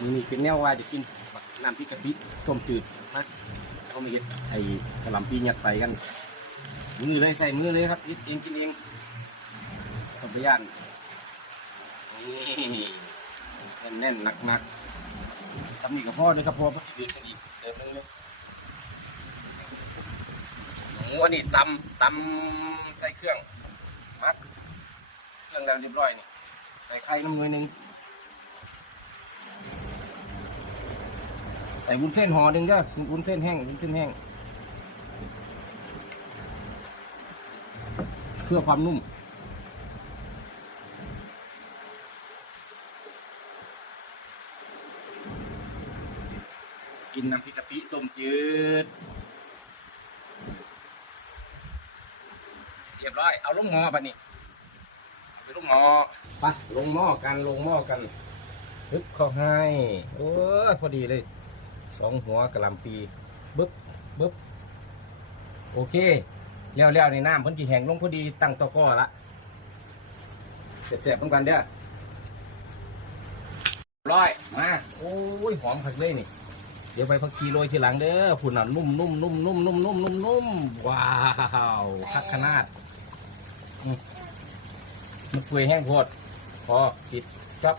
มือนี้เป็นแนวว่าจะกินน้ำพริกกะปิต้มจืดนะเขาไม่เก็บไอ้กระหลำปียัดใส่กันมือเลยใส่มือเลยครับเฮ็ดเองกินเองต้มไปย่านนี่แน่นๆหนักทำนี่กับพ่อเลยครับพ่อพักจืดกันอีกเติมนึงเลยหมูอันนี้ตำตำใส่เครื่องมัดเครื่องแล้วเรียบร้อยนี่ใส่ไข่น้ำมือหนึ่ง ส่วุ้นเส้นห่อหนึ่งเด้อวุ้นเส้นแห้งวุ้นเส้นแห้งเพื่อความนุ่มกินน้ำพริกกะปิต้มจืด เรียบร้อย เอาลงหม้อปะนี่ไปลงหม้อไปลงหม้อกันลงหม้อกันฮึบเข้าให้ โอ้ยพอดีเลย สองหัวกระหลำปีบึ๊บบึ๊บโอเคเลี้วๆในน้ำเพ้นจีแห้งลงพอดีตั้งตะก้อละเสร็จๆเหมือนกันเด้อร้อยมาโอ้ยหอมผักเลยนี่ เดี๋ยวไปผักชีโรยทีหลังเด้อผุ่นอะนุ่มนุ่มนุ่มนุ่มนุ่มนุ่มนุ่มนุ่มว้าวคักขนาดมมันเปื่อยแห้งโพดพอปิดจับ